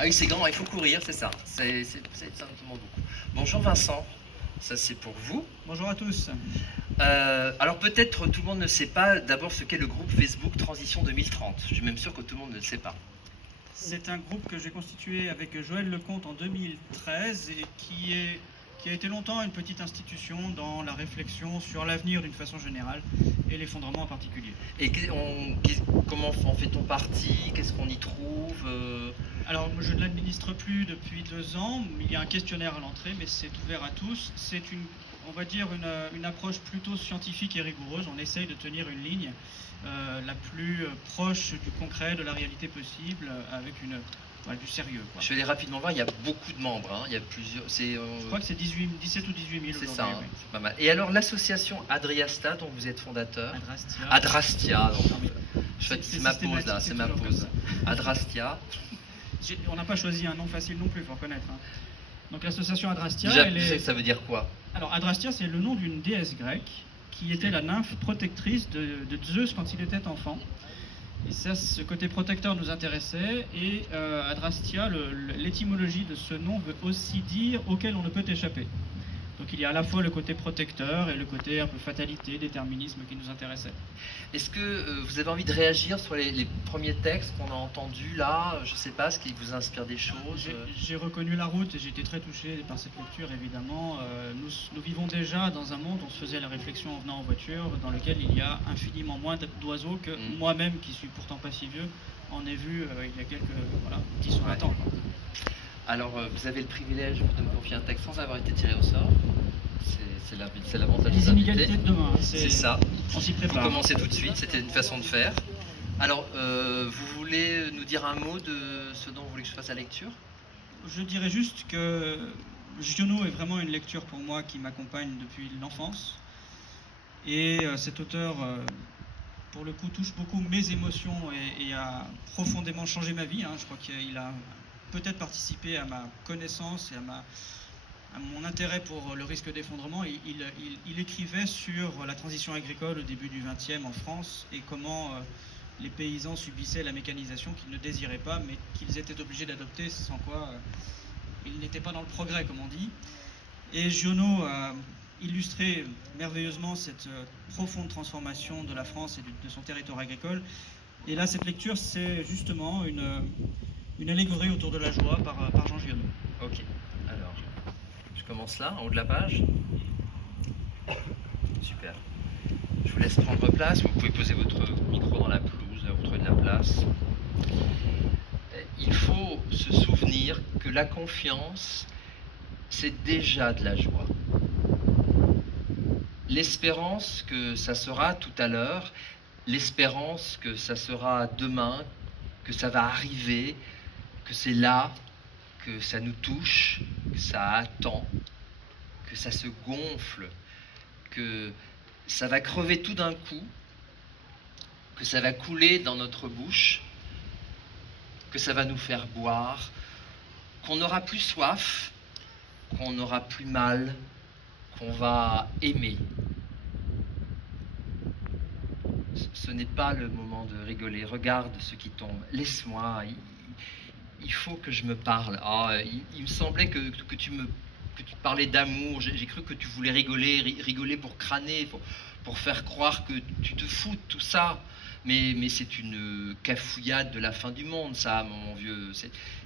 Ah oui, c'est grand, il faut courir, c'est ça. C'est simplement beaucoup. Bonjour Vincent, ça c'est pour vous. Bonjour à tous. Alors peut-être tout le monde ne sait pas d'abord ce qu'est le groupe Facebook Transition 2030. Je suis même sûr que tout le monde ne le sait pas. C'est un groupe que j'ai constitué avec Joël Lecomte en 2013 et qui a été longtemps une petite institution dans la réflexion sur l'avenir d'une façon générale et l'effondrement en particulier. Et comment en fait-on partie? Qu'est-ce qu'on y trouve? Alors je ne l'administre plus depuis 2 ans, il y a un questionnaire à l'entrée mais c'est ouvert à tous. C'est on va dire une approche plutôt scientifique et rigoureuse. On essaye de tenir une ligne la plus proche du concret, de la réalité possible, avec du sérieux, quoi. Je vais aller rapidement voir, il y a beaucoup de membres, hein. Il y a plusieurs. Je crois que c'est 17 ou 18 000 aujourd'hui. C'est ça, hein. Oui. C'est pas mal. Et alors l'association Adriasta, dont vous êtes fondateur. Adrastia. C'est ma pause là, c'est ma pause. Adrastia. On n'a pas choisi un nom facile non plus, il faut reconnaître, hein. Donc l'association Adrastia. Déjà, ça veut dire quoi? Alors Adrastia, c'est le nom d'une déesse grecque qui était la nymphe protectrice de Zeus quand il était enfant. Et ça, ce côté protecteur nous intéressait. Et Adrastia, l'étymologie de ce nom veut aussi dire auquel on ne peut échapper. Donc il y a à la fois le côté protecteur et le côté un peu fatalité, déterminisme qui nous intéressait. Est-ce que vous avez envie de réagir sur les premiers textes qu'on a entendus là? Je ne sais pas, ce qui vous inspire des choses? J'ai reconnu la route et j'ai été très touché par cette lecture, évidemment. Nous vivons déjà dans un monde, on se faisait la réflexion en venant en voiture, dans lequel il y a infiniment moins d'oiseaux que moi-même, qui suis pourtant pas si vieux, en ai vu il y a quelques 10 ou 20 ans. Alors, vous avez le privilège de me confier un texte sans avoir été tiré au sort. C'est l'avantage des invités. Les inégalités de demain. C'est ça. On s'y prépare. Vous commencez tout de suite, c'était une façon de faire. Alors, vous voulez nous dire un mot de ce dont vous voulez que je fasse la lecture? Je dirais juste que Giono est vraiment une lecture pour moi qui m'accompagne depuis l'enfance. Et cet auteur, pour le coup, touche beaucoup mes émotions et a profondément changé ma vie, hein. Je crois qu'il a peut-être participé à ma connaissance et à mon intérêt pour le risque d'effondrement. Il écrivait sur la transition agricole au début du XXe en France et comment les paysans subissaient la mécanisation qu'ils ne désiraient pas mais qu'ils étaient obligés d'adopter, sans quoi ils n'étaient pas dans le progrès, comme on dit. Et Giono a illustré merveilleusement cette profonde transformation de la France et de son territoire agricole. Et là, cette lecture, c'est justement une allégorie autour de la joie par Jean Giono. Ok, alors, je commence là, en haut de la page. Super. Je vous laisse prendre place, vous pouvez poser votre micro dans la pelouse, là, vous trouvez de la place. Il faut se souvenir que la confiance, c'est déjà de la joie. L'espérance que ça sera tout à l'heure, l'espérance que ça sera demain, que ça va arriver, que c'est là, que ça nous touche, que ça attend, que ça se gonfle, que ça va crever tout d'un coup, que ça va couler dans notre bouche, que ça va nous faire boire, qu'on n'aura plus soif, qu'on n'aura plus mal, qu'on va aimer. Ce n'est pas le moment de rigoler. Regarde ce qui tombe. Laisse-moi. Il faut que je me parle. Il me semblait que tu parlais d'amour. J'ai cru que tu voulais rigoler pour crâner, pour faire croire que tu te fous de tout ça. Mais c'est une cafouillade de la fin du monde, ça, mon vieux.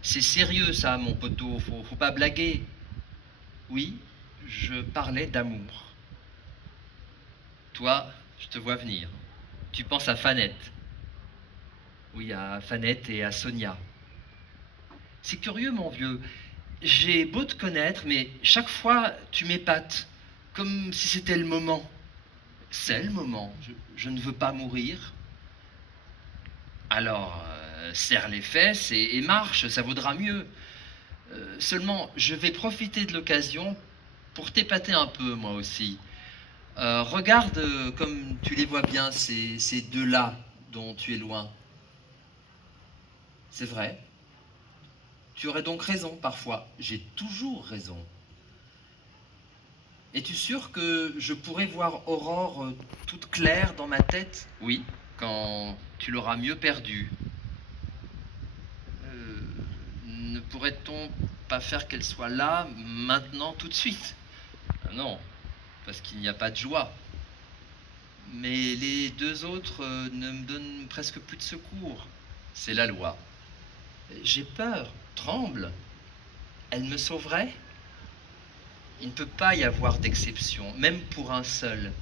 C'est sérieux, ça, mon poteau. Faut pas blaguer. Oui, je parlais d'amour. Toi, je te vois venir. Tu penses à Fanette. Oui, à Fanette et à Sonia. C'est curieux, mon vieux. J'ai beau te connaître, mais chaque fois, tu m'épates. Comme si c'était le moment. C'est le moment. Je ne veux pas mourir. Alors, serre les fesses et marche, ça vaudra mieux. Seulement, je vais profiter de l'occasion pour t'épater un peu, moi aussi. Regarde comme tu les vois bien, ces deux-là dont tu es loin. C'est vrai. Tu aurais donc raison parfois. J'ai toujours raison. Es-tu sûr que je pourrais voir Aurore toute claire dans ma tête? Oui, quand tu l'auras mieux perdue. Ne pourrait-on pas faire qu'elle soit là, maintenant, tout de suite? Non, parce qu'il n'y a pas de joie. Mais les deux autres ne me donnent presque plus de secours. C'est la loi. J'ai peur, tremble. Elle me sauverait? Il ne peut pas y avoir d'exception, même pour un seul.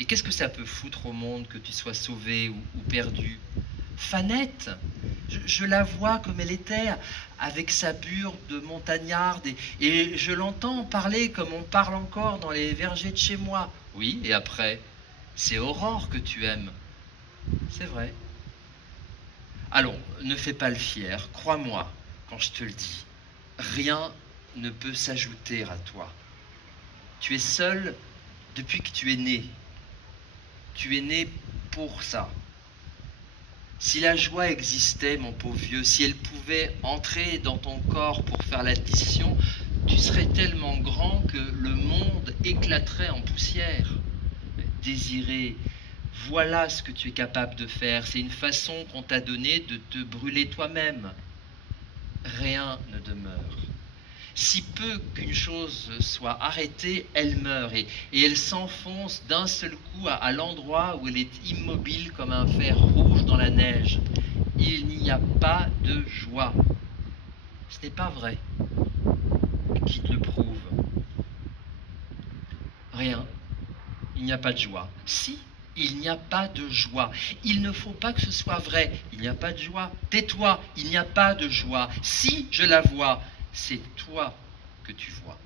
Et qu'est-ce que ça peut foutre au monde que tu sois sauvé ou perdu? Fanette, je la vois comme elle était, avec sa bure de montagnarde, et je l'entends parler comme on parle encore dans les vergers de chez moi. Oui, et après, c'est Aurore que tu aimes. C'est vrai. Allons, ne fais pas le fier, crois-moi quand je te le dis. Rien ne peut s'ajouter à toi. Tu es seul depuis que tu es né. Tu es né pour ça. Si la joie existait, mon pauvre vieux, si elle pouvait entrer dans ton corps pour faire l'addition, tu serais tellement grand que le monde éclaterait en poussière. Désirer, voilà ce que tu es capable de faire. C'est une façon qu'on t'a donnée de te brûler toi-même. Rien ne demeure. Si peu qu'une chose soit arrêtée, elle meurt et elle s'enfonce d'un seul coup à l'endroit où elle est immobile comme un fer rouge dans la neige. Il n'y a pas de joie. Ce n'est pas vrai. Qui te le prouve? Rien. Il n'y a pas de joie. Si, il n'y a pas de joie. Il ne faut pas que ce soit vrai. Il n'y a pas de joie. Tais-toi, il n'y a pas de joie. Si je la vois, c'est toi que tu vois.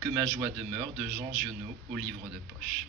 Que ma joie demeure, de Jean Giono au livre de poche.